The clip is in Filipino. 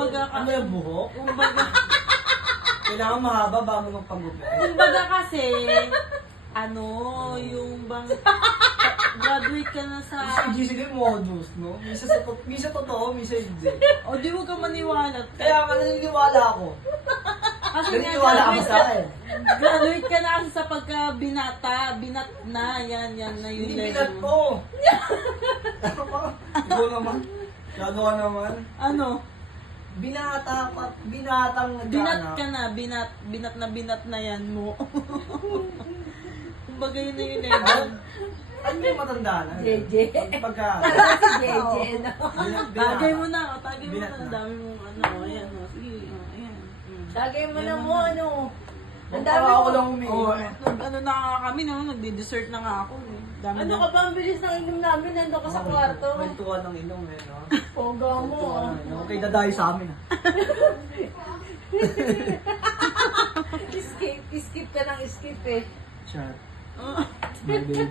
kumbaga Ano yung buhok? kumbaga, Kailangan mahaba bago magpagupit. kumbaga kasi, ano, yung bang, graduate ka na sa, Si GC modus, no? Misa totoo, misa hindi. o di mo ka maniwala. Kaya nga naniniwala ako. Kasi nga, Naniniwala ka ba sa akin? graduate ka na kasi sa pagka-binata, binat na, yan na yung Hindi level binat mo. ko. Ikaw naman. Shadow ka naman. Ano? Binatang Binat ka na, binat na yan mo. Kumbaga yun na yung level. Ano yung matanda na? Jeje. Pagka... Si Jeje, no? Tagay mo na, tagay mo Binat na. na. Ang dami mong ano, ayan o. Sige, ayan. Tagay mo na mo, ano? Ang Ang dami ako mo. lang Oh, umiinom. ano na nga kami, no? Nagdi-dessert na nga ako. Eh. Dami Ano na. ka ba ang bilis ng inom namin? Nandun ka sa kwarto. Kwentuhan ng inom eh, no? Poga mo. Kwentuhan ng inom. Okay, dadayo sa amin ah. Skip ka ng skip eh. Chat. My baby.